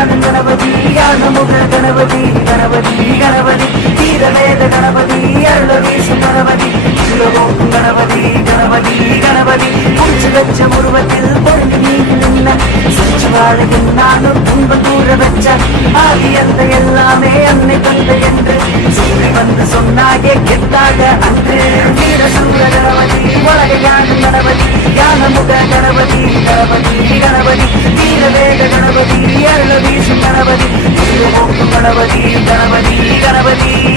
ஞான கணபதி ஞானமுக கணபதி கணபதி கணபதி தீரவேத கணபதி அருள வீசும் கணபதி சிவகோக்கும் கணபதி கணபதி கணபதி. மூச்சு வச்ச உருவத்தில் பொருள் நீங்கி நின்ன சுற்று வாழையும் நானும் துன்பம் கூற வச்ச ஆகி அந்த எல்லாமே அன்னை தந்தை என்று சொல்லி வந்து சொன்னாயே கெத்தாக அன்று. வீர சூர கணபதி உலக ஞான கணபதி ஞானமுக கணபதி கணபதி கணபதி தீர வீசும் கணபதி சிவகோக்கும்